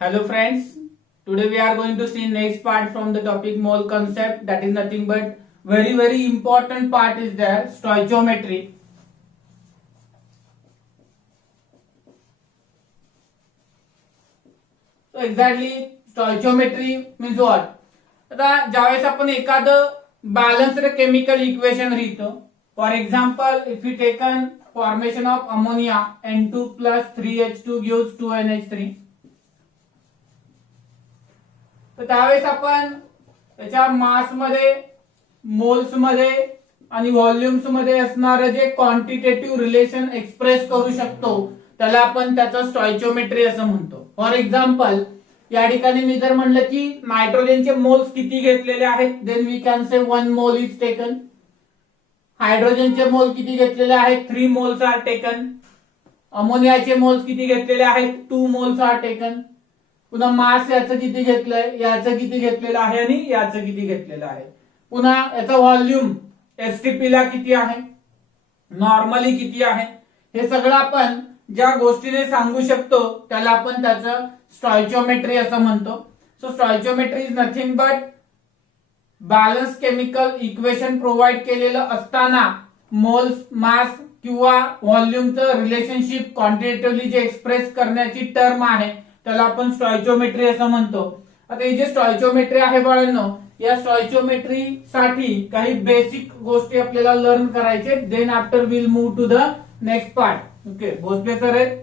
Hello friends, today we are going to see next part from the topic mole concept, that is nothing but very important part is there, stoichiometry. So exactly stoichiometry means what? आता ज्यावेळेस आपण एखादं balanced chemical equation लिहितो, for example if you taken formation of ammonia N2 plus 3H2 gives 2NH3. तर त्यावेळेस आपण त्याच्या मास मध्ये, मोल्स मध्ये आणि व्हॉल्युम्स मध्ये असणारं जे क्वांटिटेटिव्ह रिलेशन एक्सप्रेस करू शकतो त्याला आपण त्याचं स्टॉइचियोमेट्री असं म्हणतो. फॉर एक्झाम्पल या ठिकाणी मी जर म्हणलं की नायट्रोजनचे मोल्स किती घेतलेले आहेत, then we can say 1 mole is taken. हायड्रोजनचे मोल किती घेतलेले आहेत, 3 मोल्स आर टेकन. अमोनियाचे मोल्स किती घेतलेले आहेत, 2 मोल्स आर टेकन. पुन्हा मास याचं किती घेतलंय, याचं किती घेतलेलं आहे आणि याचं किती घेतलेलं आहे. पुन्हा याचा व्हॉल्यूम एसटीपी ला किती आहे, नॉर्मली किती आहे, हे सगळं आपण ज्या गोष्टीने सांगू शकतो त्याला आपण त्याचं स्टॉइचियोमेट्री असं म्हणतो. So stoichiometry is nothing but balance chemical equation provide केलेलं असताना मोल्स, मास किंवा व्हॉल्यूमचं रिलेशनशिप क्वांटिटेटिव्हली जे एक्सप्रेस करण्याची टर्म आहे त्याला आपण स्टॉइचियोमेट्री असं म्हणतो. आता ही जे स्टॉइचियोमेट्री आहे बाळांनो, या स्टॉइचियोमेट्री साठी काही बेसिक गोष्टी आपल्याला लर्न करायचे, then after will move to the next part. Okay, Bhosale sir आहेत,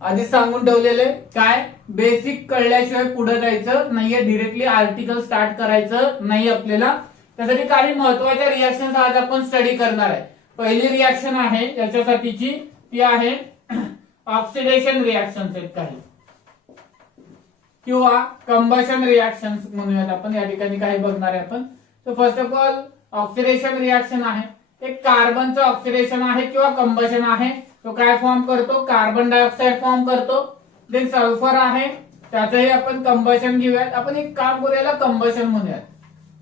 आधी सांगून ठेवलेले काय, बेसिक कळल्याशिवाय पुढे जायचं नाहीये, डिरेक्टली आर्टिकल स्टार्ट करायचं नाही आपल्याला. त्यासाठी काही महत्वाच्या रिएक्शन आज आपण स्टडी करणार आहे. पहिली रिएक्शन आहे याच्यासाठीची, ती आहे ऑक्सिडेशन रिएक्शन्स आहेत काही, किंवा कंबशन रिएक्शन्स म्हणूयात आपण. या ठिकाणी काही बघणार आहे आपण. तर first of all oxidation reaction आहे, एक कार्बनचं ऑक्सिडेशन आहे किंवा कंबशन आहे. तो काय फॉर्म करतो, कार्बन डायऑक्साइड फॉर्म करतो. देन सल्फर आहे, त्याचंही आपण कंबशन घेऊयात. आपण एक काम करूया, कंबशन म्हणूयात,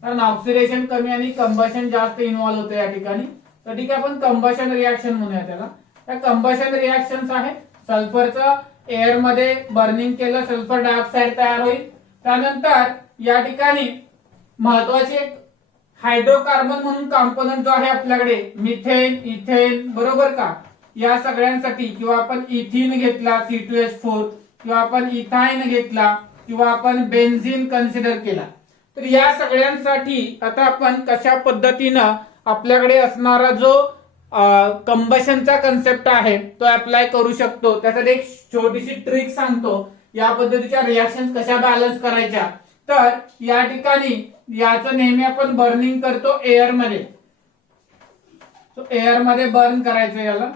कारण ऑक्सिडेशन कमी आणि कंबशन जास्त इन्व्हॉल्व होतं या ठिकाणी. तर ठीक आहे, आपण कंबशन रिएक्शन म्हणूया त्याला. त्या कंबशन रिएक्शन्स आहे, सल्फरचं एअर मध्ये बर्निंग केलं, सल्फर डायऑक्साइड तयार होईल. त्यानंतर या ठिकाणी महत्वाचे एक हायड्रोकार्बन म्हणून कॉम्पोनंट जो आहे आपल्याकडे, मिथेन, इथेन, बरोबर का, या सगळ्यांसाठी, किंवा आपण इथिन घेतला C2H4, किंवा आपण इथाइन घेतला, किंवा आपण बेन्झीन कन्सिडर केला, तर या सगळ्यांसाठी आता आपण कशा पद्धतीनं आपल्याकडे असणारा जो कंबशनचा कन्सेप्ट आहे तो अप्लाय करू शकतो. त्यासाठी एक छोटीशी ट्रिक सांगतो, या पद्धतीच्या रिएक्शन्स कशा बॅलन्स करायच्या. तर या ठिकाणी याचं नेहमी आपण बर्निंग करतो एअर मध्ये. सो एअर मध्ये बर्न करायचं याला.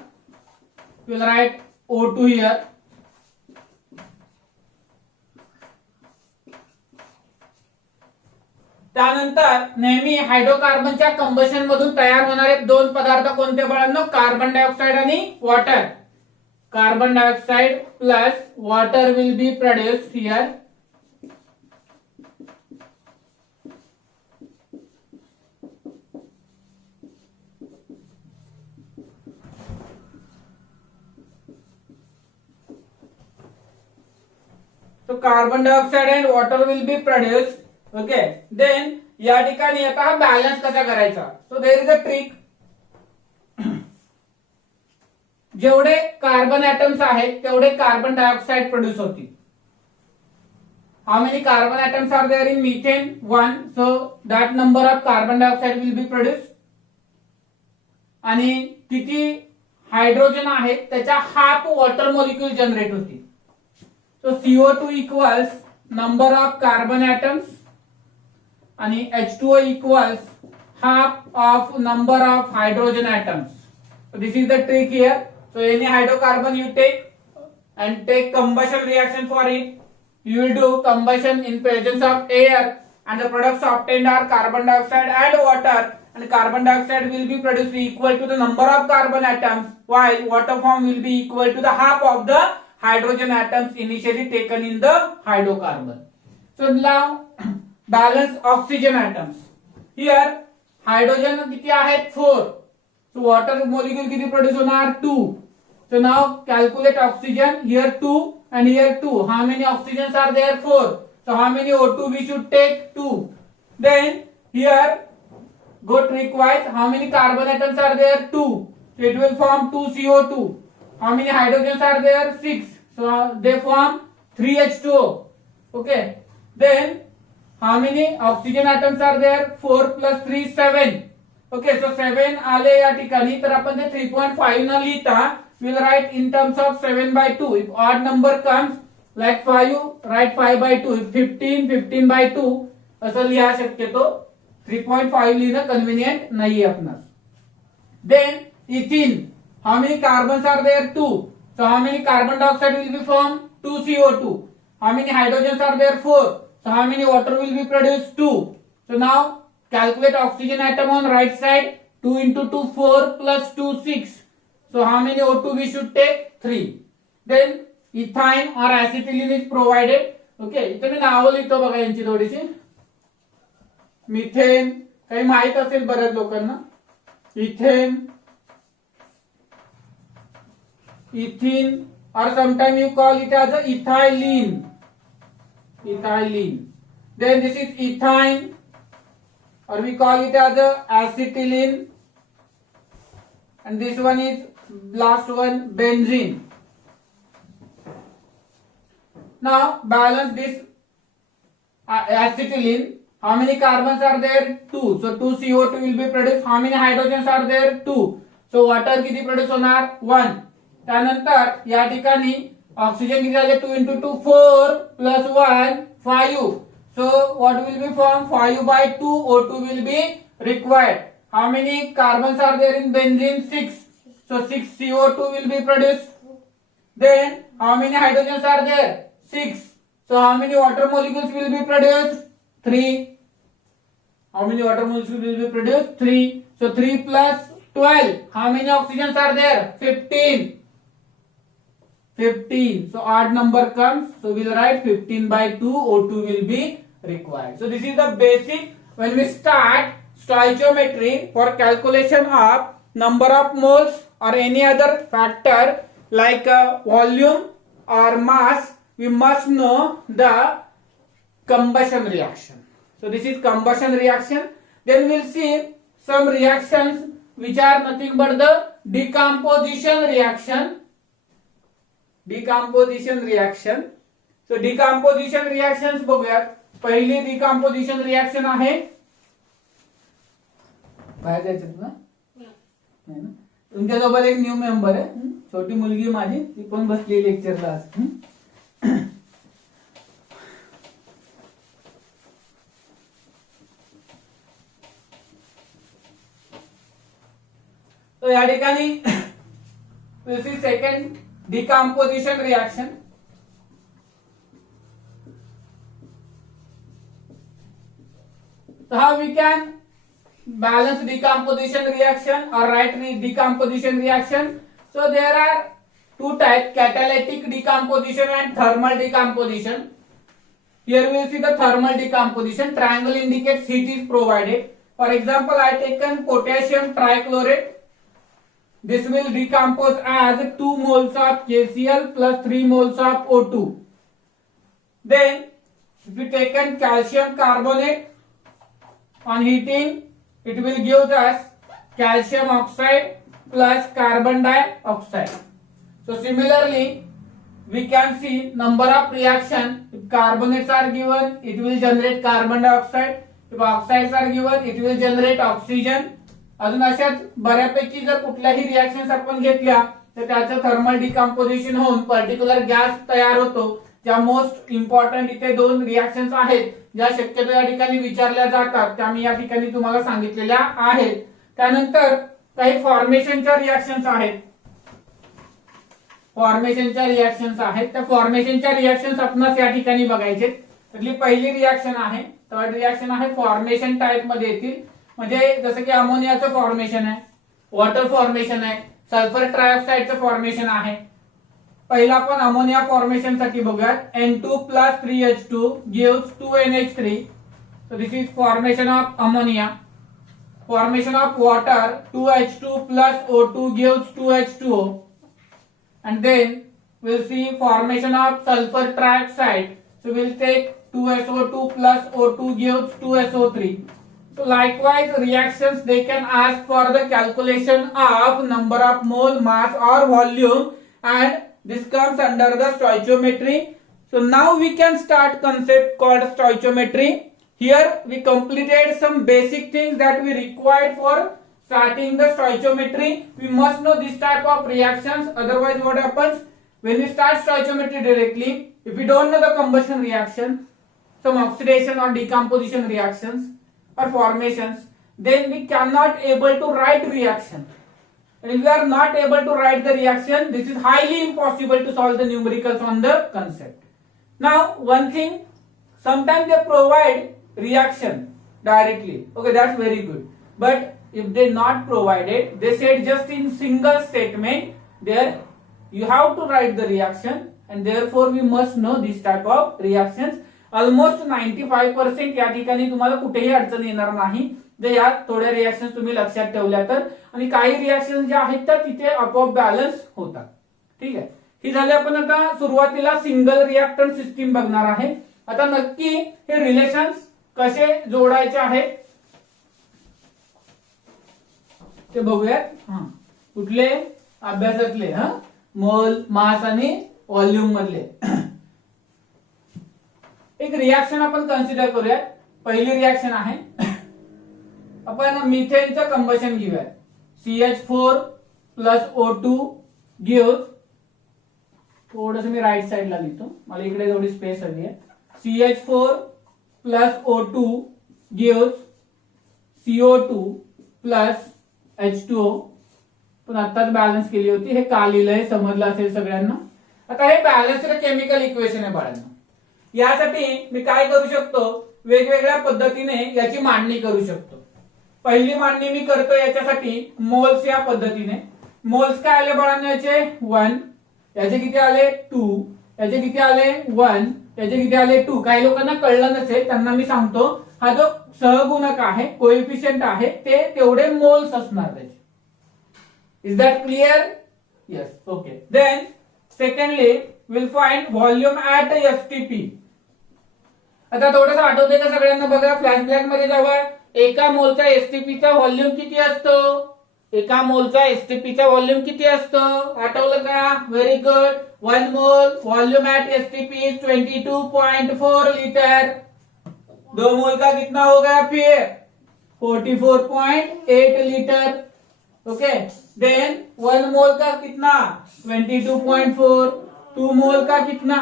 Will write O2 here. त्यानंतर नेहमी हायड्रोकार्बनच्या कंबशन मधून तयार होणारे दोन पदार्थ कोणते बाळांनो, कार्बन डायऑक्साइड आणि water. Carbon dioxide plus water will be produced here. So carbon dioxide and water will be produced. Okay. Then या ठिकाणी आता हा बॅलन्स कसा करायचा. So there is a trick. जेवढे कार्बन ऍटम्स आहेत तेवढे कार्बन डायऑक्साइड प्रोड्यूस होतील. How many carbon atoms are there in methane, 1. So that number of carbon dioxide will be produce. आणि किती हायड्रोजन आहे त्याच्या हाफ वॉटर मॉलिक्यूल जनरेट होतील. So CO2 equals number of carbon atoms and H2O equals half of number of hydrogen atoms. So this is the trick here. So any hydrocarbon you take and take combustion reaction for it. You will do combustion in presence of air and the products obtained are carbon dioxide and water, and carbon dioxide will be produced equal to the number of carbon atoms while water form will be equal to the half of the hydrogen atoms initially taken in the hydrocarbon. So now balance oxygen atoms. Here hydrogen किती आहेत 4. So water molecule किती produce होणार 2. So now calculate oxygen. Here 2 and here 2. How many oxygens are there? 4. So how many O2 we should take? 2. Then here go trickwise. How many carbon atoms are there? 2. So it will form 2 CO2. How many hydrogens are there? 6. So they form 3 H2O. Okay. Then how many oxygen atoms are there? 4 plus 3 7. Okay, so 7 आले या ठिकाणी तर आपण ते 3.5 न लिहिता we'll write in terms of 7/2. If odd number comes like 5, write 5/2. If 15, 15/2 असं लिहा शक्यतो 3.5 लिहिणं कन्व्हिनियंट नाहीये आपणास. Then ethene. How many carbons are there? 2. So how many carbon dioxide will be formed? 2 CO2. How many hydrogens are there? 4. So how many water will be produced? 2. So now calculate oxygen atom on right side. 2 into 2 4 plus 2 6. So how many O2 we should take? 3. Then ethyne or acetylene is provided. Okay, इथे मी नाव लिहितो बघा यांची थोडीशी. Methane काही माहित असेल बऱ्याच लोकांना. Ethane, ethene or sometimes you call it as a ethylene. Ethylene. Then this is ethyne or we call it as a acetylene, and this one is last one benzene. Now balance this acetylene. How many carbons are there? 2. So 2 CO2 will be produced. How many hydrogens are there? 2. So water किती produce होणार? 1. त्यानंतर या ठिकाणी oxygen किती झाले? 2 into 2 4 plus 1 5. So what will be formed? 5/2 O2 will be required. How many carbons are there in benzene? 6. So 6 CO2 will be produced. Then how many hydrogens are there? 6. So how many water molecules will be produced? 3. How many water molecules will be produced? 3. So 3 plus 12. How many oxygens are there? 15. 15. So odd number comes. So we'll write 15/2 O2 will be required. So this is the basic when we start stoichiometry for calculation of number of moles or any other factor like volume or mass. We must know the combustion reaction. So this is combustion reaction. Then we'll see some reactions which are nothing but the decomposition reaction. Decomposition reaction. So decomposition reactions बघूयात. पहिली decomposition reaction आहे. बाहेर जायचं तुला? नाही ना. तुमच्यासोबत एक न्यू मेंबर आहे. छोटी मुलगी माझी ती पण बसली लेक्चरला आज. तो या ठिकाणी this is second decomposition reaction. So how we can balance decomposition reaction or write decomposition reaction? So there are two types: catalytic decomposition and thermal decomposition. Here we will see the thermal decomposition. Triangle indicates heat is provided. For example, I taken potassium trichlorate. This will decompose as 2 moles of KCl plus 3 moles of O2. Then if we taken calcium carbonate, on heating it will give us calcium oxide plus carbon dioxide. So similarly we can see number of reaction. If carbonates are given, it will generate carbon dioxide. If oxides are given, it will generate oxygen. अजून अशाच बऱ्यापैकी जर कुठल्याही reactions आपण घेतल्या तर त्याचं thermal decomposition होऊन पर्टिक्युलर गॅस तयार होतो. ज्या मोस्ट इम्पॉर्टंट इथे 2 रिएक्शन्स आहेत ज्या शक्यतो या ठिकाणी विचारल्या जातात त्या मी या ठिकाणी तुम्हाला सांगितलेल्या आहेत. त्यानंतर काही फॉर्मेशनच्या रिएक्शन्स आहेत. फॉर्मेशनच्या रिएक्शन्स आहेत त्या फॉर्मेशनच्या रिएक्शन्स आपणास या ठिकाणी बघायचे. त्यातली पहिली रिएक्शन आहे थर्ड रिएक्शन आहे फॉर्मेशन टाइप मध्ये येतील. म्हणजे जसं की अमोनियाचं फॉर्मेशन आहे, वॉटर फॉर्मेशन आहे, सल्फर ट्रायऑक्साइडचं फॉर्मेशन आहे. पहिला आपण अमोनिया फॉर्मेशन साठी बघूयात. N2 plus 3H2 gives 2NH3. So this is formation of ammonia. Formation of water 2H2 plus O2 gives 2H2O. And then we'll see formation of sulfur trioxide. So we'll take 2SO2 plus O2 gives 2SO3. So likewise reactions they can ask for the calculation of number of mole, mass or volume, and this comes under the stoichiometry. So now we can start concept called stoichiometry. Here we completed some basic things that we required for starting the stoichiometry. We must know this type of reactions, otherwise what happens when we start stoichiometry directly, if we don't know the combustion reaction, some oxidation or decomposition reactions or formations, then we cannot able to write reaction. And if we are not able to write the reaction, this is highly impossible to solve the numericals on the concept. Now one thing, sometimes they provide reaction directly. Okay, that's very good. But if they not provided, they said just in single statement there you have to write the reaction, and therefore we must know this type of reactions. Almost 95% या ठिकाणी तुम्हाला कुठेही अडचण येणार नाही जर या थोड्या रिएक्शन्स तुम्ही लक्षात ठेवल्या तर, आणि काही रिएक्शन्स ज्या आहेत त्या तिथे आपोआप बॅलन्स होतात. ठीक आहे, ही झाली. आपण आता सुरुवातीला सिंगल रिएक्टंट सिस्टीम बघणार आहे. आता नक्की हे रिलेशन्स कसे जोडायचे आहेत ते बघूयात. कुठले अभ्यासातले? मोल, मास आणि व्हॉल्यूम मधले. एक रिएक्शन आपण कन्सिडर करूयात. पहिली रिएक्शन आहे, आपण मिथेनचं कंबशन घेऊयात. CH4 प्लस O2 गिव्स, थोडस मी राईट साइडला लिहितो, मला इकडे थोडी स्पेस हवी आहे. CH4 plus O2 gives CO2 plus H2O. पण आताच बॅलन्स केली होती, हे का लिहिलंय समजलं असेल सगळ्यांना. आता हे बॅलन्स्ड केमिकल इक्वेशन आहे बाळांनो. यासाठी मी काय करू शकतो, वेगवेगळ्या पद्धतीने याची मांडणी करू शकतो. पहिली मांडणी मी करतो याच्यासाठी मोल्स या पद्धतीने. मोल्स काय आले बाळांनो याचे 1, याचे किती आले 2, याचे किती आले 1, याचे किती आले 2. काही लोकांना कळलं नसेल त्यांना मी सांगतो, हा जो सहगुणक आहे, कोएफिशियंट आहे, ते तेवढे मोल्स असणार त्याचे. Is that clear? Yes. Okay. Then secondly will find volume at STP. आता थोडंसं आठवतंय का सगळ्यांना? बघा फ्लॅशबॅक मध्ये जावा. एका मोलचा एसटीपीचा व्हॉल्यूम किती असतो? एका मोलचा एसटीपीचा व्हॉल्यूम किती असतो? आठवलं का? Very good. 1 मोल volume at STP is 22.4 litre. 2 मोल का कितना हो गया फिर? 44.8 लीटर. ओके. देन 1 मोल का कितना? 22.4. 2 मोल का कितना?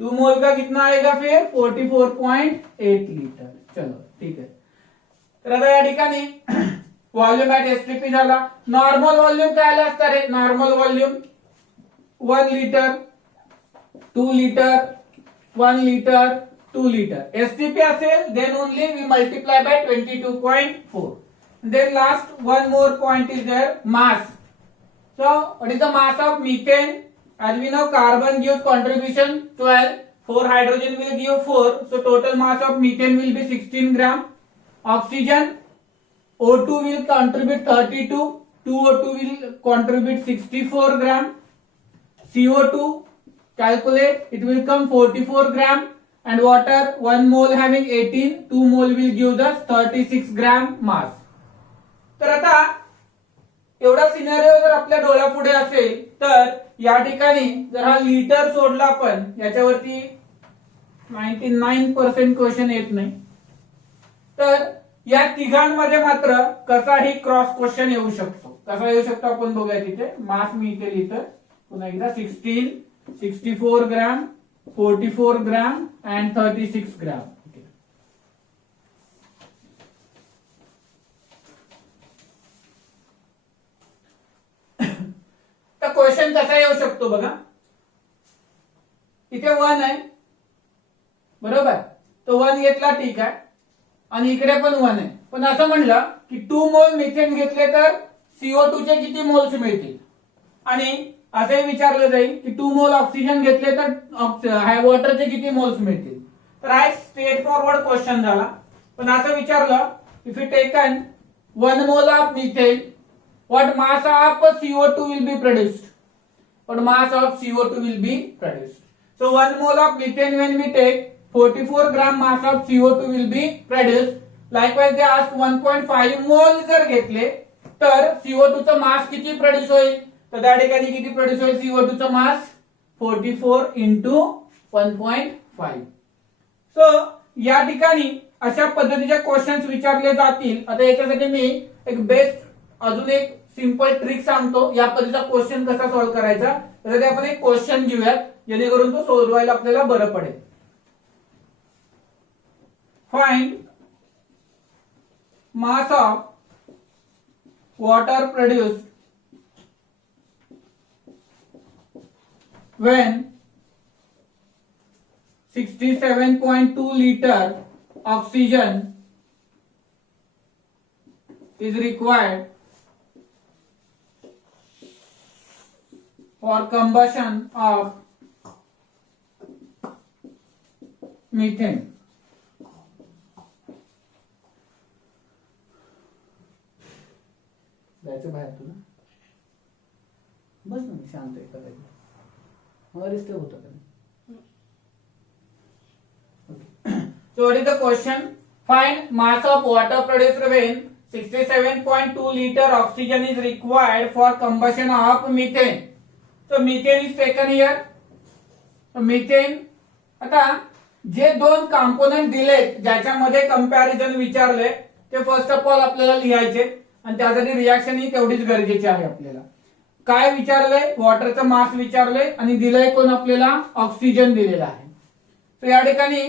2 मोल का कितना आएगा फिर? 44.8 लीटर. चलो ठीक आहे. तर आता या ठिकाणी व्हॉल्यूम ऍट एसटीपी झाला. नॉर्मल व्हॉल्यूम काय आलं असणार आहे? Normal volume 1 litre, 2 litre, 1 litre, 2 litre. STP असेल then only we multiply by 22.4. Then last one more point is there, mass. So what is the mass of methane? As we know, carbon gives contribution 12, 4 hydrogen will give 4, so total mass of methane will be 16 gram. Oxygen, O2 will contribute 32, 2O2 will contribute 64 gram. CO2, calculate, it will come 44 gram. And water, 1 mole having 18, 2 mole will give us 36 gram mass. तर आता एवढा scenario जर आपल्या डोळ्यापुढे असेल तर या ठिकाणी जर हा लीटर सोडला आपण, याच्यावरती 99% क्वेश्चन येत नाही, तर या तिघांमध्ये मात्र कसाही क्रॉस क्वेश्चन येऊ शकतो. कसा येऊ शकतो आपण बघूया. तिथे मास मी इथे लिहितो पुन्हा एकदा. 16, 64 ग्राम, 44 ग्राम अँड 36 ग्राम. तर क्वेश्चन कसा येऊ शकतो बघा. इथे 1 आहे बरोबर, तो 1 घेतला ठीक आहे, आणि इकडे पण 1 आहे. पण असं म्हणलं की 2 मोल मिथेन घेतले तर CO2 चे किती मोल्स मिळतील, आणि असे विचारलं जाईल की 2 मोल ऑक्सिजन घेतले तर हाय वॉटरचे किती मोल्स मिळतील. तर हा स्ट्रेट फॉरवर्ड क्वेश्चन झाला. पण असं विचारलं if you taken 1 mole of methane, what mass of CO2 will be produced? What mass of CO2 will be produced? So 1 mole of methane, when we take 44 gram mass of CO2 will be produced. Likewise they ask 1.5 मोल जर घेतले तर CO2 चा मास किती produce होईल? तर त्या ठिकाणी किती प्रोड्यूस होईल CO2 चा मास? 44 into 1.5. सो या ठिकाणी अशा पद्धतीचे क्वेश्चन्स विचारले जातील. आता याच्यासाठी मी एक बेस्ट अजून एक सिंपल ट्रिक सांगतो या पद्धतीचा क्वेश्चन कसा सॉल्व्ह करायचा. त्यासाठी आपण एक क्वेश्चन घेऊयात जेणेकरून तो सोडवायला आपल्याला बरं पडेल. Find mass of water produced when 67.2 liter oxygen is required for combustion of methane. जायचं बाहेर तुला बस ना शांत आहे करायचं मला डिस्टर्ब होतं का. So what is the question? Find mass of water produced when 67.2 liter oxygen is required for combustion of methane. So methane is taken here. So methane आता जे दोन कंपोनेंट दिलेत ज्याच्यामध्ये कंपॅरिझन विचारले ते फर्स्ट ऑफ ऑल आपल्याला लिहायचे आणि त्यासाठी रिएक्शन ही तेवढीच गरजेची आहे. आपल्याला काय विचारलंय? वॉटरचं मास विचारलंय आणि दिलंय कोण आपल्याला? ऑक्सिजन दिलेला आहे. तर या ठिकाणी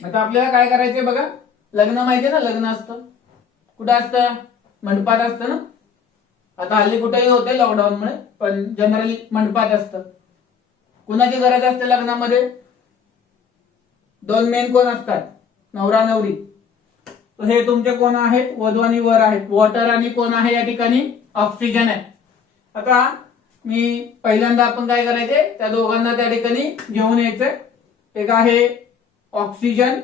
आता आपल्याला काय करायचंय बघा. लग्न माहितीये ना, लग्न असतं कुठं असतं? मंडपात असतं ना. आता हल्ली कुठेही होते लॉकडाऊन मुळे, पण जनरली मंडपात असतं. कुणाची गरज असते लग्नामध्ये? दोन मेन कोण असतात? नवरा नवरी. हे तुमचे कोण आहेत? वधू आणि वर आहेत. वॉटर आणि कोण आहे या ठिकाणी? ऑक्सिजन आहे. आता मी पहिल्यांदा आपण काय करायचे? त्या दोघांना त्या ठिकाणी घेऊन यायचं. एक आहे ऑक्सिजन,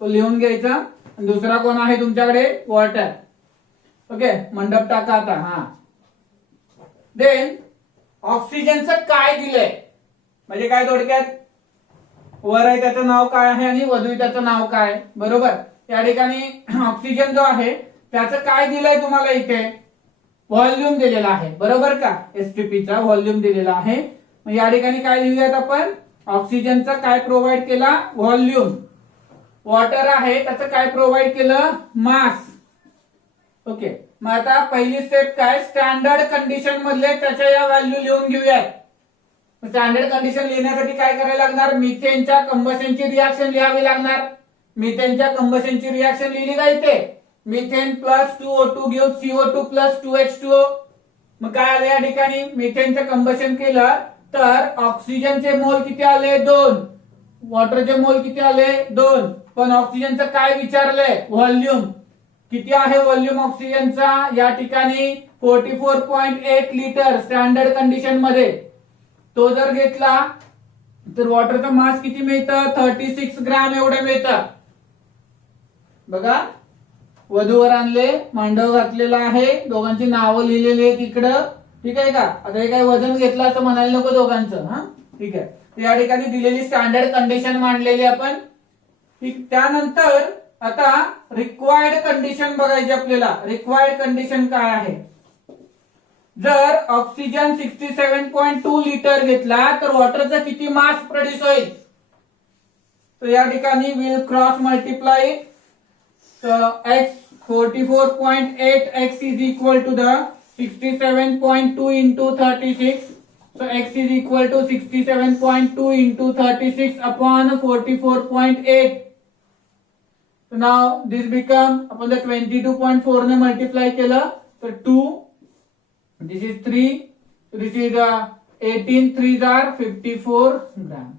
तो लिहून घ्यायचा. आणि दुसरा कोण आहे तुमच्याकडे? वॉटर. ओके, मंडप टाका आता. हा, देन ऑक्सिजनचं काय दिलंय म्हणजे काय थोडक्यात? वर आहे त्याचं नाव काय आहे आणि वधू त्याचं नाव काय? बरोबर. या ठिकाणी ऑक्सिजन जो आहे त्याचं काय दिलंय तुम्हाला? इथे व्हॉल्यूम दिलेला आहे. बरोबर का? एसटीपीचा व्हॉल्यूम दिलेला आहे. मग या ठिकाणी काय लिहूयात आपण? ऑक्सिजनचा काय प्रोव्हाइड केला? व्हॉल्यूम. वॉटर आहे त्याचं काय प्रोव्हाइड केलं? मास. ओके, मग आता पहिली स्टेप काय? स्टँडर्ड कंडिशन मधले त्याच्या या व्हॅल्यू लिहून घेऊयात. स्टँडर्ड कंडिशन लिहिण्यासाठी काय करायला लागणार? मिथेनच्या कंबशनची रिएक्शन लिहावी लागणार. मिथेनच्या कंबशनची रिएक्शन लिहिली का इथे? Methane plus 2O2 gives CO2 plus 2H2O. मग काय आलं या ठिकाणी? मिथेनचं कंबशन केलं तर ऑक्सिजनचे मोल किती आले? 2. वॉटरचे मोल किती आले? 2. पण ऑक्सिजनचं काय विचारलंय? व्हॉल्यूम. किती आहे व्हॉल्यूम ऑक्सिजनचा? या ठिकाणी 44.8 लिटर स्टँडर्ड कंडिशन मध्ये. तो जर घेतला तर वॉटरचा मास किती मिळतं? 36 ग्राम एवढं मिळतं. बघा, वधूवर आणले, मांडव घातलेला आहे, दोघांची नावं लिहिलेली आहेत इकडं. ठीक आहे का? आता हे काय वजन घेतलं असं म्हणायला नको दोघांचं. हा, ठीक आहे. या ठिकाणी दिलेली स्टँडर्ड कंडिशन मांडलेली आपण. त्यानंतर आता रिक्वायर्ड कंडिशन बघायची आपल्याला. रिक्वायर्ड कंडिशन काय आहे? जर ऑक्सिजन 67.2 लिटर घेतला तर वॉटरचा किती मास प्रोड्यूस होईल? तर या ठिकाणी will cross multiply. x 44.8 x is equal to the 67.2 into 36. So x is equal to 67.2 into 36 upon 44.8. So now this become upon the 22.4 ने multiply केलं तर 2. This is 3. So this is 18 3s are 54 gram.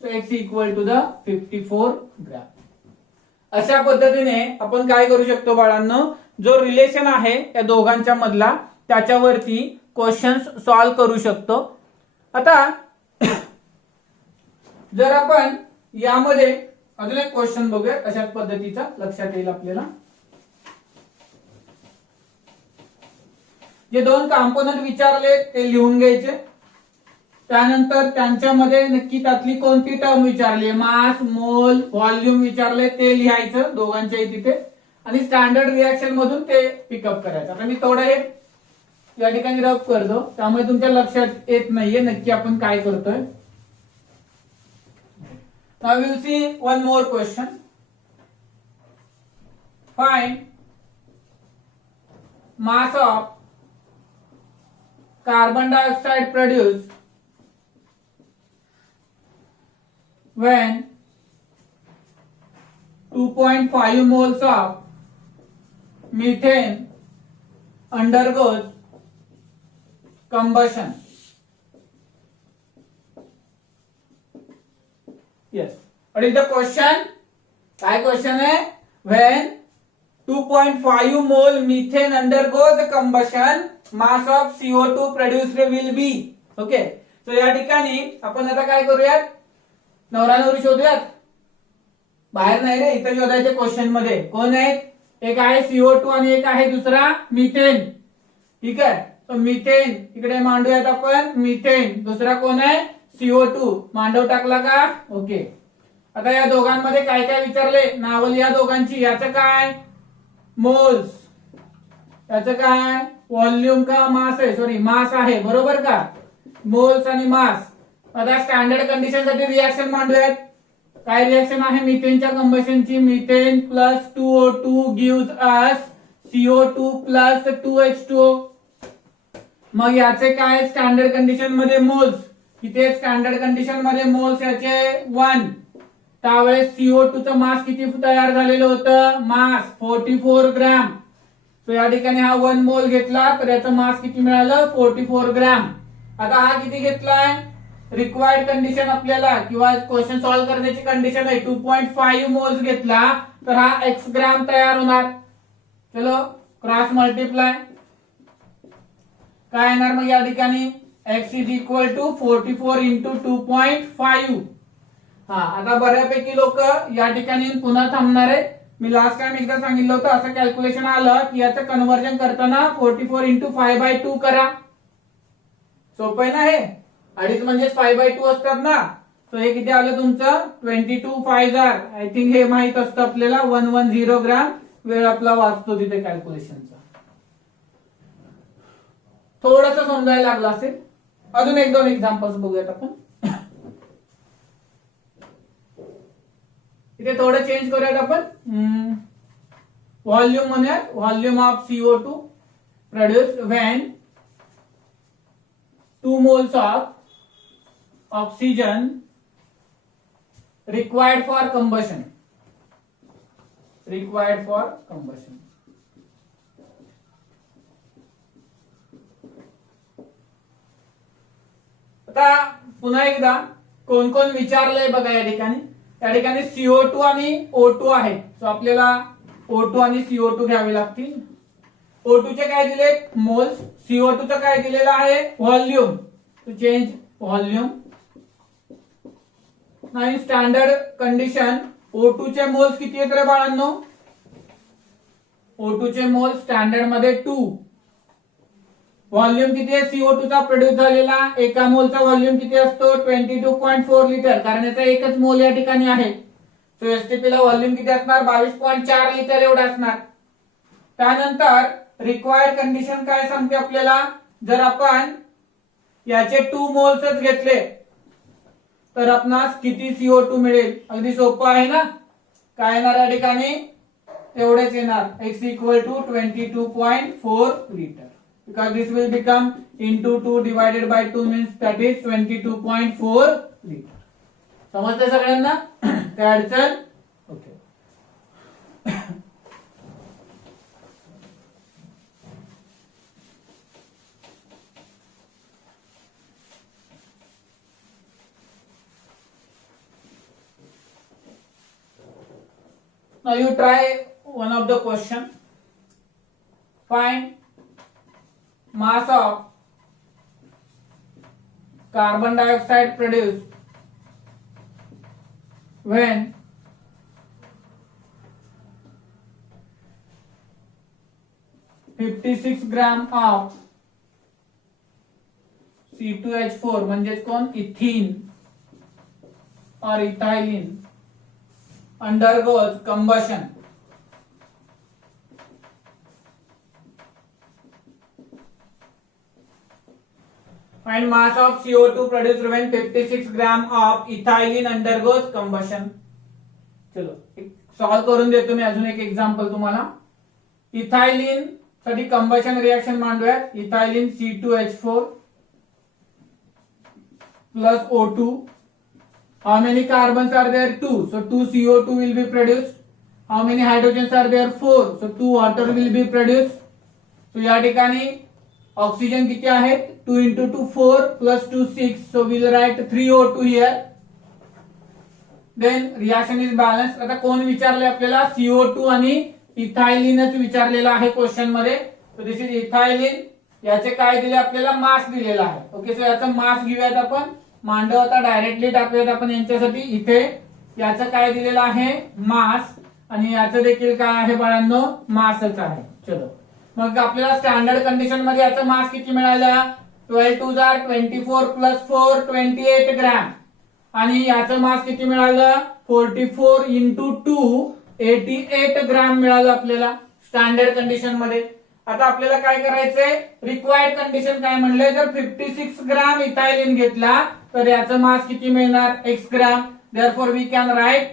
So x equal to the 54 gram. अशा पद्धतीने आपण काय करू शकतो बाळांनो? जो रिलेशन आहे या दोघांच्या मधला त्याच्यावरती क्वेश्चन्स सॉल्व्ह करू शकतो. आता जर आपण यामध्ये अजून एक क्वेश्चन बघूया अशाच पद्धतीचा लक्षात येईल आपल्याला. जे दोन कॉम्पोनंट विचारले ते लिहून घ्यायचे. त्यानंतर त्यांच्यामध्ये नक्की त्यातली कोणती टर्म विचारली, मास, मोल, व्हॉल्यूम विचारले ते लिहायचं दोघांच्याही तिथे, आणि स्टँडर्ड रिएक्शन मधून ते पिकअप करायचं. आता मी थोडं हे या ठिकाणी रफ करतो, त्यामुळे तुमच्या लक्षात येत नाहीये नक्की आपण काय करतोय. Now we'll see one more question. Find mass of carbon dioxide produced when 2.5 moles of methane undergoes combustion. Yes. What is the question? काय क्वेश्चन आहे? When 2.5 mole methane undergoes combustion, mass of CO2 produced will be. Okay. So या ठिकाणी आपण आता काय करूयात? नवरा नवरी शोधूयात. बाहेर नाही रे, इथे शोधायचे क्वेश्चन मध्ये. कोण आहेत? एक आहे CO2 आणि एक आहे दुसरा मिथेन. ठीक आहे. तो मिथेन इकडे मांडूयात आपण. मिथेन दुसरा कोण आहे? CO2. मांडव टाकला का? ओके. आता या दोघांमध्ये काय काय विचारले? नावं या दोघांची. याचं काय? मोल्स. याचं काय? व्हॉल्यूम का मास आहे? सॉरी, मास आहे. बरोबर का? मोल्स आणि मास. आता स्टँडर्ड कंडिशन साठी रिएक्शन मांडूयात. काय रिएक्शन आहे मिथेनच्या कंबशनची? Methane plus 2O2 gives us CO2 plus 2H2O. मग याचे काय स्टँडर्ड कंडिशन मध्ये मोल्स? इथे स्टँडर्ड कंडिशन मध्ये मोल्स याचे 1. त्यावेळेस CO2 चं मास किती तयार झालेलं होतं? मास 44 ग्रॅम. सो या ठिकाणी हा 1 मोल घेतला तर याचं मास किती मिळालं? 44 ग्रॅम. आता हा किती घेतलाय? रिक्वायर्ड कंडिशन आपल्याला किंवा क्वेश्चन सॉल्व्ह करण्याची कंडिशन आहे 2.5 मोल्स घेतला तर हा x ग्रॅम तयार होणार. चलो क्रॉस मल्टिप्लाय. काय येणार मग या ठिकाणी? x is equal to 44 into 2.5. हा, आता बऱ्यापैकी लोक या ठिकाणी पुन्हा थांबणार आहे. मी लास्ट टाइम एकदा सांगितलं होतं असं कॅल्क्युलेशन आलं की याचं कन्व्हर्जन करताना 44 इंटू 5/2 करा. सोपं आहे ना हे? अडीच म्हणजे 5/2 असतात ना. सो हे किती आलं तुमचं? 22 5 आय थिंक हे माहित असतं आपल्याला. 110 ग्रॅम. वेळ आपला वाचतो तिथे कॅल्क्युलेशनचा. थोडस समजायला लागलं असेल. अजून एक दोन एक्झाम्पल्स बघूयात आपण. इथे थोडं चेंज करूयात आपण. व्हॉल्यूम म्हणूयात. Volume of CO2 produced when 2 moles of oxygen required for combustion. Required for combustion. आता पुन्हा एकदा कोण कोण विचारलंय बघा या ठिकाणी. त्या ठिकाणी CO2 आणि O2 आहे. सो आपल्याला O2 आणि CO2 घ्यावे लागतील. O2 चे काय दिले? मोल्स. CO2 चं काय दिलेलं आहे? व्हॉल्यूम. To change volume. नाही स्टँडर्ड कंडिशन O2 चे मोल्स किती आहेत रे बाळांनो? O2 चे मोल्स स्टँडर्ड मध्ये 2. व्हॉल्यूम किती आहे CO2 चा प्रोड्यूस झालेला? एका मोलचा व्हॉल्यूम किती असतो? 22.4 लिटर. कारण याचा एकच मोल या ठिकाणी आहे. सो एसटीपी ला व्हॉल्यूम किती असणार? 22.4 लिटर एवढा असणार. त्यानंतर रिक्वायर्ड कंडिशन काय सांगते आपल्याला? जर आपण याचे 2 मोल्सच घेतले तर आपणास किती CO2 मिळेल? अगदी सोपं आहे ना. काय येणार या ठिकाणी? एवढेच येणार. x equal to 22.4 litre. Because this will become into 2 divided by 2 means that is 22.4 liter. समजते सगळ्यांना? काय अडचण? Okay. Now you try one of the question. Find mass of carbon dioxide produced when 56 grams of C2H4 म्हणजेच कोण, इथिन और ethylene undergoes combustion. Find mass of CO2 produced when 56 gram of ethylene undergoes combustion. चलो solve करून देतो मी अजून एक example तुम्हाला. इथाइलिन साठी कंबशन रिएक्शन मांडूयात. Ethylene C2H4 plus O2. How many carbons are there? 2. So 2 CO2 will be produced. How many hydrogens are there? 4. So 2 water will be produced. So या ठिकाणी ऑक्सिजन किती आहेत? 2 into 2 4 plus 2 6. So we'll write 3 O2 here. Then reaction is balanced. आता कोण विचारले आपल्याला? CO2 आणि इथाइलिनच विचारलेला आहे क्वेश्चन मध्ये. So this is ethylene. याचे काय दिले आपल्याला? मास दिलेला आहे. ओके, सो याचा मास घेऊयात आपण. मांडव आता डायरेक्टली टाकूयात आपण यांच्यासाठी. इथे याचं काय दिलेलं आहे? मास. आणि याचं देखील काय आहे बाळांनो? मासच आहे. चलो मग आपल्याला स्टँडर्ड कंडिशन मध्ये याचा मास किती मिळाला? 12 2 24 प्लस 4 28 ग्रॅम. आणि याचं मास किती मिळालं? 44 इंटू 2 88 ग्रॅम मिळालं आपल्याला स्टँडर्ड कंडिशन मध्ये. आता आपल्याला काय करायचंय? रिक्वायर्ड कंडिशन काय म्हणलंय? जर 56 ग्राम इथाइलिन घेतला तर याचं मास किती मिळणार? x gram. Therefore we can write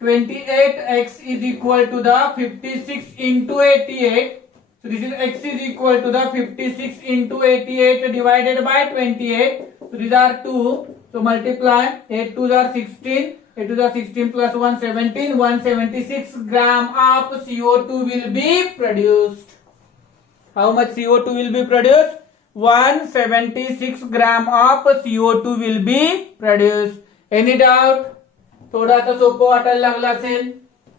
28x is equal to the 56 into 88. So this is x is equal to the 56 into 88 divided by 28. So these are 2. So multiply 8 2s are 16. 8 2s are 16 plus 1 17. 176 gram of CO2 will be produced. How much CO2 will be produced? 176 gram of CO2 will be produced. Any doubt? थोडं आता सोपं वाटायला लागलं असेल.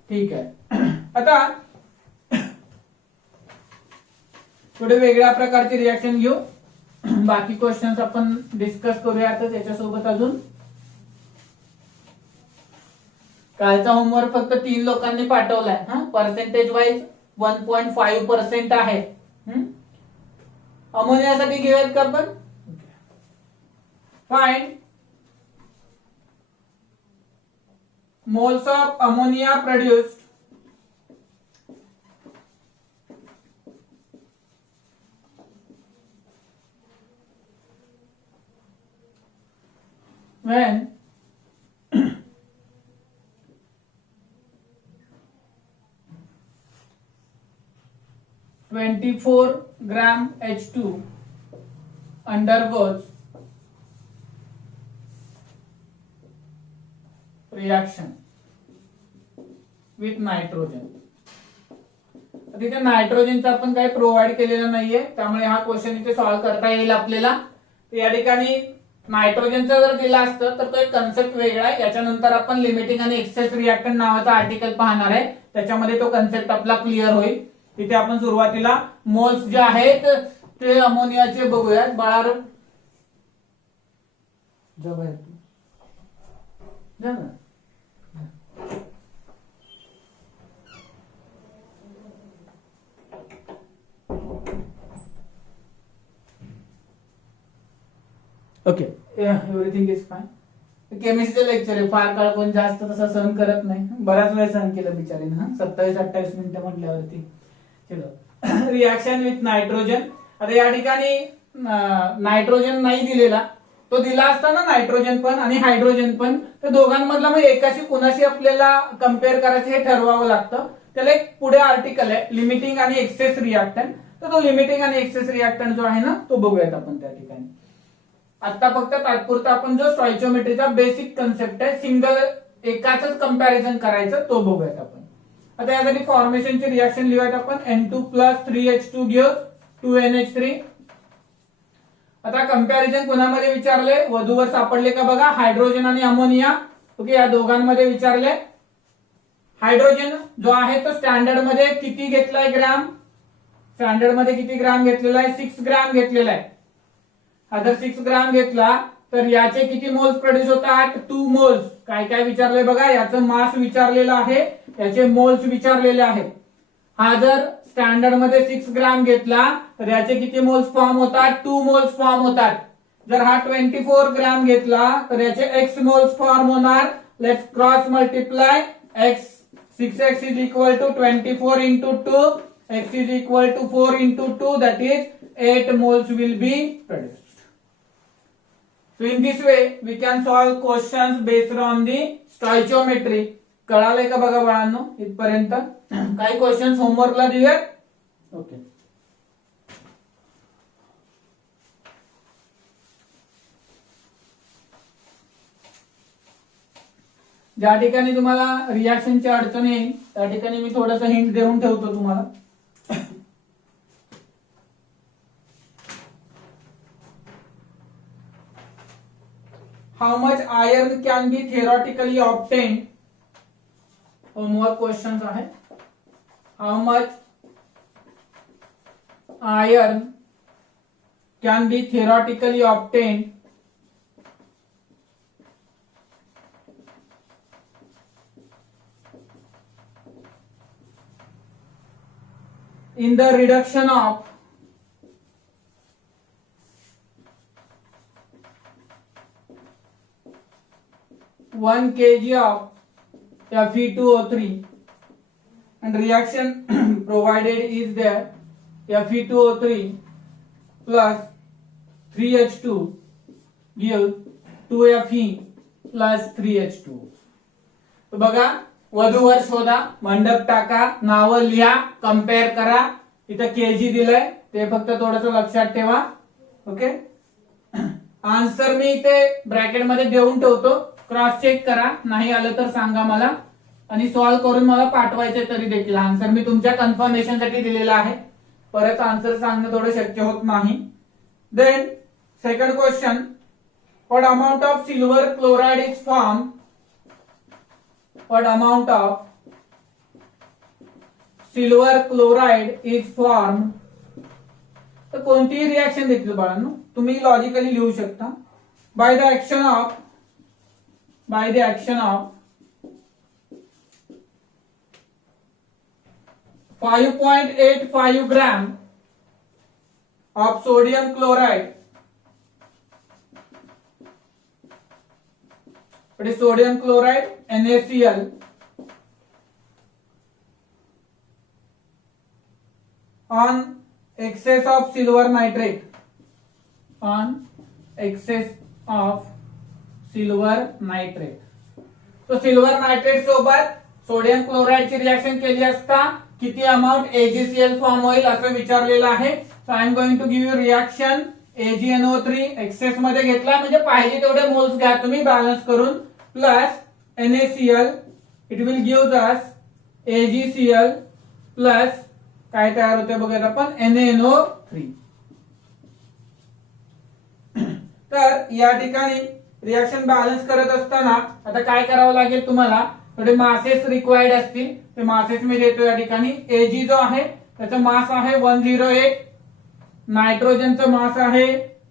ठीक आहे. आता थोडे वेगळ्या प्रकारचे रिएक्शन घेऊ. बाकी क्वेश्चन्स आपण डिस्कस करूयात त्याच्यासोबत. अजून कालचा होमवर्क फक्त 3 लोकांनी पाठवलाय. पर्सेंटेज वाईज 1.5% आहे. अमोनियासाठी घेऊयात का आपण? Find moles of ammonia produced when 24 gram H2 undergoes reaction with nitrogen. तिथे नायट्रोजनचा आपण काही प्रोव्हाइड केलेलं नाहीये, त्यामुळे हा क्वेश्चन इथे सॉल्व्ह करता येईल आपल्याला. या ठिकाणी नायट्रोजनचा जर दिला असतं तर तो एक कन्सेप्ट वेगळा आहे. याच्यानंतर आपण लिमिटिंग आणि एक्सेस रिएक्टंट नावाचा आर्टिकल पाहणार आहे. त्याच्यामध्ये तो कन्सेप्ट आपला क्लिअर होईल. तिथे आपण सुरुवातीला मोल्स जे आहेत ते अमोनियाचे बघूयात. बाळा ओके, एव्हरीथिंग इज फाईन. केमिस्ट्रीचं लेक्चर आहे, फार काळ कोण जास्त तसा सहन करत नाही. बराच वेळ सहन केलं बिचारीनं. 27-28 मिनिटं म्हटल्यावरती. चलो रिएक्शन विथ नायट्रोजन. आता या ठिकाणी नायट्रोजन नाही दिलेला. तो दिला असताना नायट्रोजन पण आणि हायड्रोजन पण, तर दोघांमधला मग एकाशी कुणाशी आपल्याला कम्पेअर करायचं हे ठरवावं लागतं. त्याला एक पुढे आर्टिकल आहे लिमिटिंग आणि एक्सेस रिएक्टंट. तर तो लिमिटिंग आणि एक्सेस रिएक्टंट जो आहे ना तो बघूयात आपण त्या ठिकाणी. आता फक्त तात्पुरता आपण जो स्टॉइचियोमेट्रीचा बेसिक कन्सेप्ट आहे, सिंगल एकाच कंपॅरिझन करायचं, तो बघूयात आपण. आता यासाठी फॉर्मेशनची रिएक्शन लिहूयात आपण. N2 plus 3H2 gives 2NH3. आता कंपॅरिझन कोणामध्ये विचारले? वधूवर सापडले का बघा. हायड्रोजन आणि अमोनिया. ओके, या दोघांमध्ये विचारले. हायड्रोजन जो आहे तो स्टँडर्ड मध्ये किती घेतलाय ग्राम? स्टँडर्ड मध्ये किती ग्राम घेतलेला आहे? 6 ग्राम घेतलेला आहे. हा जर 6 ग्राम घेतला तर याचे किती मोल्स प्रोड्यूस होतात? 2 मोल्स. काय काय विचारले बघा. याचं मास विचारलेलं आहे, याचे मोल्स विचारलेले आहेत. हा जर स्टँडर्ड मध्ये 6 ग्राम घेतला तर याचे किती मोल्स फॉर्म होतात? 2 मोल्स फॉर्म होतात. जर हा 24 ग्रॅम घेतला तर याचे एक्स मोल्स फॉर्म होणार. Let's cross multiply. X 6x is equal to 24 into 2. X is equal to 4 into 2, that is 8 moles will be produced. So in this way we can solve questions based on the stoichiometry. कळालंय का बघा बाळांनो इथपर्यंत? काही questions होमवर्कला दिलेत. Okay. ज्या ठिकाणी तुम्हाला रिॲक्शनची अडचण येईल त्या ठिकाणी मी थोडंसं हिंट देऊन ठेवतो तुम्हाला. How much iron can be theoretically obtained. Homework questions आहे. How much iron can be theoretically obtained in the reduction of one kg of Fe2O3 and reaction provided is that Fe2O3 plus 3H2 gives 2Fe plus 3H2. तो बघा वधूवर शोधा, मंडप टाका, नावं लिहा, compare करा. इथं केजी दिलंय ते फक्त थोडस लक्षात ठेवा. ओके. आन्सर मी इथे ब्रॅकेट मध्ये देऊन ठेवतो. क्रॉस चेक करा. नाही आलं तर सांगा मला आणि सॉल्व्ह करून मला पाठवायचे तरी देखील. आन्सर मी तुमच्या कन्फर्मेशन साठी दिलेला आहे. परत आन्सर सांगणं थोडं शक्य होत नाही. Then second question. What amount of silver chloride is form. What amount of silver chloride is formed. तर कोणतीही रिएक्शन घेतली बाळांनो तुम्ही लॉजिकली लिहू शकता. By the action of 5.85 gram of sodium chloride. It is sodium chloride NaCl on excess of silver nitrate. On excess of silver nitrate. तो silver nitrate सोबत sodium chloride ची रिएक्शन केली असता किती अमाउंट AgCl फॉर्म होईल असं विचारलेलं आहे. So I am going to give you reaction. AgNO3 excess मध्ये घेतला म्हणजे पाहिजे तेवढे मोल्स घ्या तुम्ही बॅलन्स करून. Plus NaCl it will give us AgCl plus काय तयार होते बघूयात आपण NaNO3. तर या ठिकाणी रिएक्शन बॅलन्स करत असताना आता काय करावं लागेल तुम्हाला. थोडे मासेस रिक्वायर्ड असतील. ते मासेस मी देतो या ठिकाणी. Ag जो आहे त्याचा मास आहे 108. नायट्रोजनचा मास आहे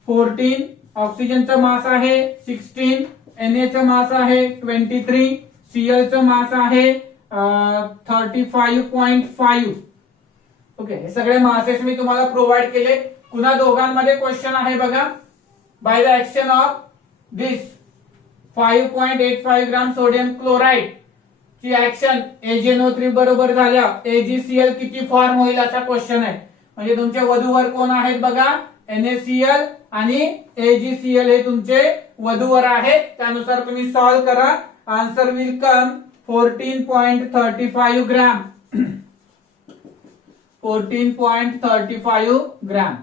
14. ऑक्सिजनचा मास आहे 16. Na चा मास आहे 23. Cl चा मास आहे 35.5. ओके. हे सगळे मासेस मी तुम्हाला प्रोव्हाइड केले. पुन्हा दोघांमध्ये क्वेश्चन आहे बघा. By the action of this 5.85 gram sodium chloride ची ऍक्शन AgNO3 बरोबर झाल्या AgCl किती फॉर्म होईल असा क्वेश्चन आहे. म्हणजे तुमचे वधूवर कोण आहेत बघा. NaCl आणि AgCl हे तुमचे वधूवर आहेत. त्यानुसार तुम्ही सॉल्व्ह करा. Answer will come 14.35 gram. 14.35 gram.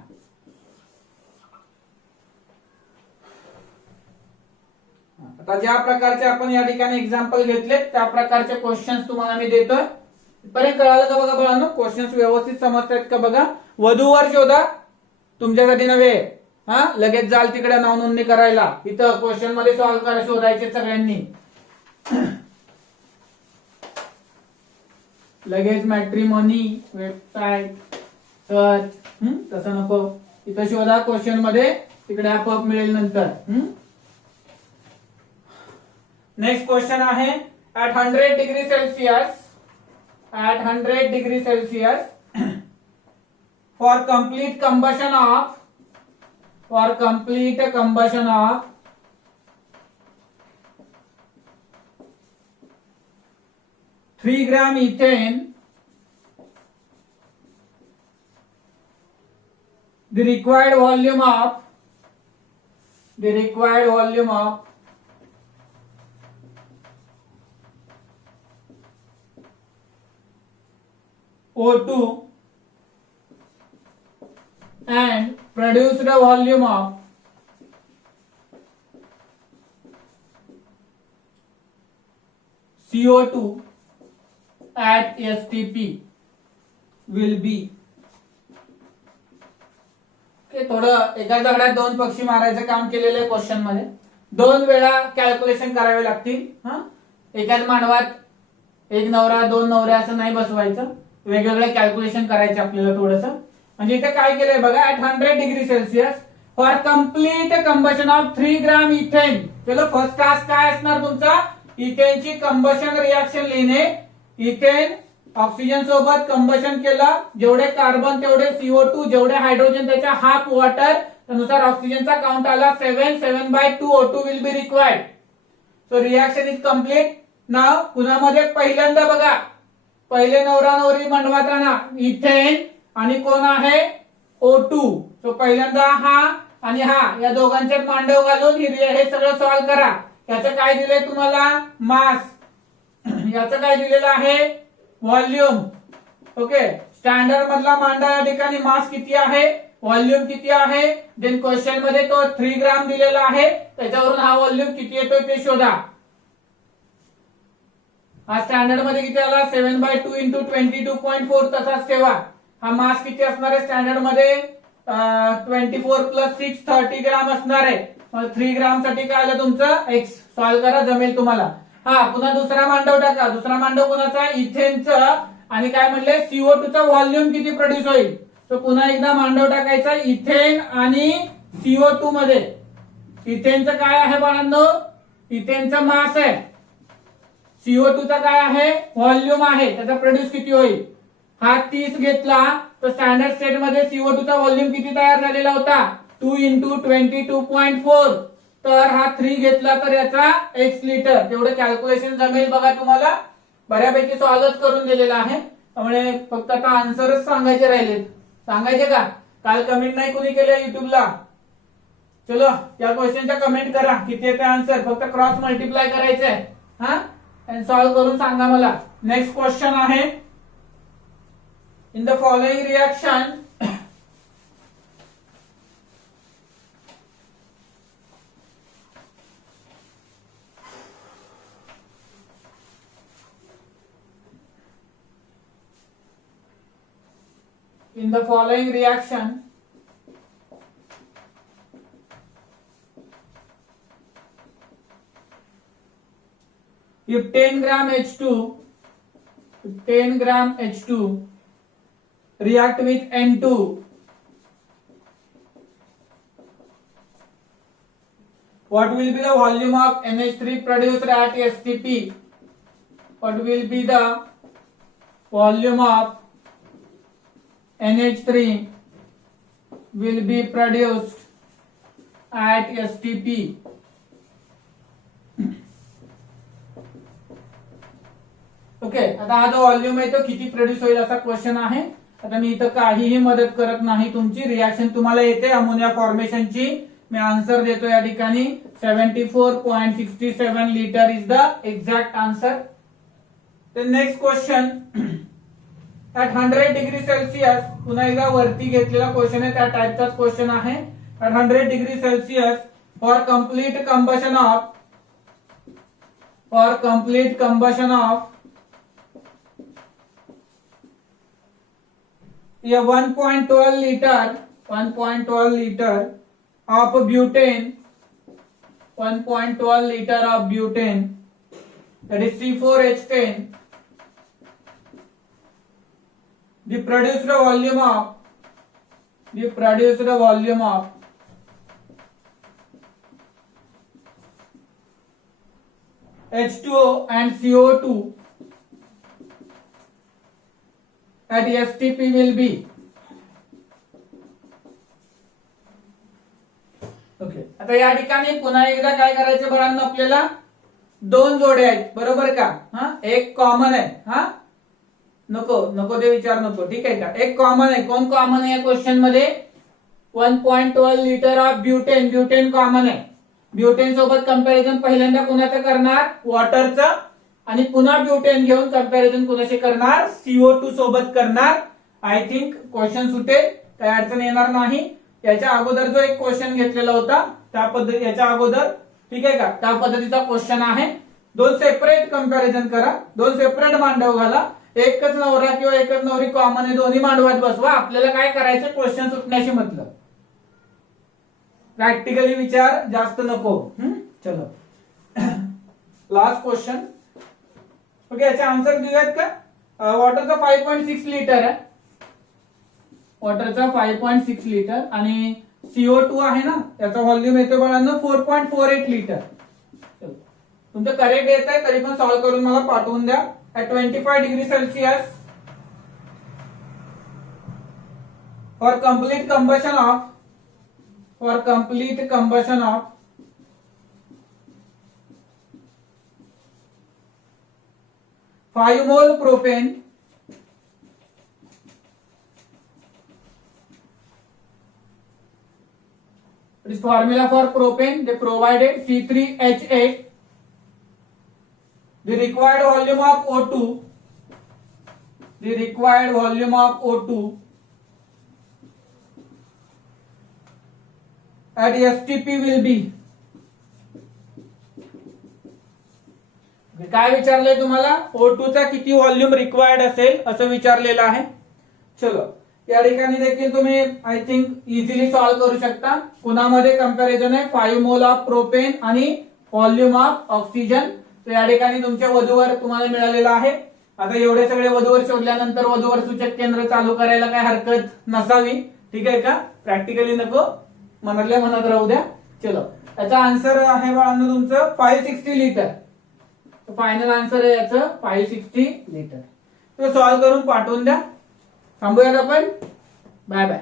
आता ज्या प्रकारचे आपण या ठिकाणी एक्झाम्पल घेतले त्या प्रकारचे क्वेश्चन्स तुम्हाला मी देतोय. पर्यंत कळालं का बघा बाळांनो. क्वेश्चन्स व्यवस्थित समजतायत का बघा. वधूवर शोधा तुमच्यासाठी नव्हे. लगेच जाल तिकडे नाव नोंदणी करायला. इथं क्वेश्चन मध्ये सॉल्व्ह करा शोधायचे सगळ्यांनी. लगेच मॅट्रिमोनी वेबसाईट सर्च तसं नको. इथं शोधा क्वेश्चन मध्ये तिकडे आपोआप मिळेल नंतर. नेक्स्ट क्वेश्चन आहे. At 100 degree Celsius for complete combustion of for complete combustion of 3 gram ethane, the required volume of O2 and produced volume of CO2 at STP will be. थोडं एका दगडात दोन पक्षी मारायचं काम केलेलं आहे क्वेश्चन मध्ये. 2 वेळा कॅल्क्युलेशन करावे लागतील. एकाच मांडवात एक नवरा 2 नवरे असं नाही बसवायचं, वेगवेगळे कॅल्क्युलेशन करायचे आपल्याला थोडस. म्हणजे इथे काय केलंय बघा, at 100 degree Celsius for complete combustion of 3 gram ethane. चलो फर्स्ट टास्क काय असणार तुमचा, इथेनची कंबशन रिएक्शन लिहिणे. इथेन ऑक्सिजन सोबत कंबशन केलं, जेवढे कार्बन तेवढे CO2, जेवढे हायड्रोजन त्याच्या हाफ वॉटर, त्यानुसार ऑक्सिजनचा काउंट आला 7. 7/2 O2 will be required. So reaction is complete. Now पुन्हा पहिल्यांदा बघा, पहिले नवरा नवरी बनवताना इथेन आणि कोण आहे O2. सो पहिल्यांदा हा आणि हा या दोघांच्यात मांडव घालून हे सगळं सॉल्व करा. याचं काय दिलंय तुम्हाला, मास. याचं काय दिलेलं आहे, व्हॉल्यूम. ओके, स्टँडर्ड मधला मांडा या ठिकाणी मास किती आहे, व्हॉल्यूम किती आहे. देन क्वेश्चन मध्ये तो 3 ग्राम दिलेला आहे, त्याच्यावरून हा व्हॉल्यूम किती येतोय ते शोधा. हा स्टँडर्ड मध्ये किती आला, 7/2 इंटू 22.4 तसाच ठेवा. हा मास किती असणार आहे स्टँडर्ड मध्ये, 24 + 6 30 ग्राम असणार आहे. मग 3 ग्राम साठी काय आलं तुमचं x. सॉल्व करा, जमेल तुम्हाला. हा पुन्हा दुसरा मांडव टाका. दुसरा मांडव कोणाचा, इथेनचा. आणि काय म्हणले, CO2 चा व्हॉल्यूम किती प्रोड्यूस होईल. तर पुन्हा एकदा मांडव टाकायचा इथेन आणि CO2 मध्ये. इथेनचं काय आहे बाळांनो, इथेनचं मास आहे. CO2 चा काय आहे, व्हॉल्यूम आहे. त्याचा प्रोड्यूस किती होईल. हा 30 घेतला तर स्टँडर्ड स्टेट मध्ये CO2 चा व्हॉल्यूम किती तयार झालेला होता, 2 इंटू 22.4. तर हा 3 घेतला तर याचा x लिटर. तेवढं कॅल्क्युलेशन जमेल बघा तुम्हाला. बऱ्यापैकी सॉल्वच करून दिलेला आहे, त्यामुळे फक्त आता आन्सरच सांगायचे राहिलेत. सांगायचे का, काल कमेंट नाही कोणी केले युट्यूबला. चलो या क्वेश्चनच्या कमेंट करा, किती येते आन्सर. फक्त क्रॉस मल्टिप्लाय करायचंय आणि सॉल्व करून सांगा मला. नेक्स्ट क्वेश्चन आहे, in the following reaction in the following reaction if 10 gram H2 react with N2, what will be the volume of NH3 produced at STP. What will be the volume of NH3 will be produced at STP. Okay, आता हा जो volume आहे तो किती produce होईल असा question आहे. आता मी इथं काहीही मदत करत नाही तुमची. रिएक्शन तुम्हाला येते अमोनिया फॉर्मेशनची. मी आन्सर देतो या ठिकाणी 74.67 litre is the exact answer. The next question at 100 degree Celsius. पुन्हा एकदा वरती घेतलेला क्वेश्चन आहे, त्या टाइपचाच क्वेश्चन आहे. At 100 degree Celsius for complete combustion of ये 1.12 liter of butane, 1.12 liter of butane, that is C4H10. The produced volume of H2O and CO2 at STP will be. Okay, आता या ठिकाणी पुन्हा एकदा काय करायचं बाळांनो, आपल्याला दोन जोडे आहेत बरोबर का. एक कॉमन आहे. नको नको ते विचार नको, ठीक आहे का. एक कॉमन आहे. कोण कॉमन आहे या क्वेश्चन मध्ये? 1.12 litre of butane. Butane common आहे. ब्युटेन सोबत कंपॅरिझन पहिल्यांदा कुणाचं करणार? वॉटरचं. आणि पुन्हा ब्युटेन घेऊन कंपॅरिझन कुणाशी करणार? CO2 सोबत करणार. आय थिंक क्वेश्चन सुटेल, काही अडचण येणार नाही. याच्या अगोदर जो एक क्वेश्चन घेतलेला होता त्या पद्धती, याच्या अगोदर, ठीक आहे का, त्या पद्धतीचा क्वेश्चन आहे. दोन सेपरेट कंपॅरिझन करा, दोन सेपरेट मांडव घाला. एकच नवरा किंवा एकच नवरी कॉमन आहे, दोन्ही मांडवात बसवा. आपल्याला काय करायचं? क्वेश्चन सुटण्याशी मतलब. प्रॅक्टिकली विचार जास्त नको. चलो लास्ट क्वेश्चन. ओके, याचे आन्सर देऊयात का? वॉटरचा 5.6 लिटर आहे. वॉटरचा 5.6 लिटर आणि CO2 आहे ना, याचा व्हॉल्यूम येतो बाळांनो 4.48 लिटर. तुमचं करेक्ट येत आहे, तरी पण सॉल्व्ह करून मला पाठवून द्या. at 25 degree Celsius for complete combustion of 5 mole propane, this formula for propane, they provided C3H8. The required volume of O2, at STP will be. काय विचारलंय तुम्हाला? O2 चा किती व्हॉल्यूम रिक्वायर्ड असेल असं विचारलेलं आहे. चलो, या ठिकाणी देखील तुम्ही आय थिंक इझिली सॉल्व्ह करू शकता. पुन्हामध्ये कंपॅरिझन आहे 5 मोल ऑफ प्रोपेन आणि व्हॉल्यूम ऑफ ऑक्सिजन. तर या ठिकाणी तुमच्या वधूवर तुम्हाला मिळालेला आहे. आता एवढे सगळे वधूवर शोधल्यानंतर वधूवर सूचक केंद्र चालू करायला काय हरकत नसावी, ठीक आहे का. प्रॅक्टिकली नको, मनातल्या मनात राहू द्या. चलो, याचा आन्सर आहे बाळांनो तुमचं 560 लिटर. फायनल आन्सर आहे याचं 560 लिटर. तो सॉल्व्ह करून पाठवून द्या. थांबूयात आपण. Bye bye.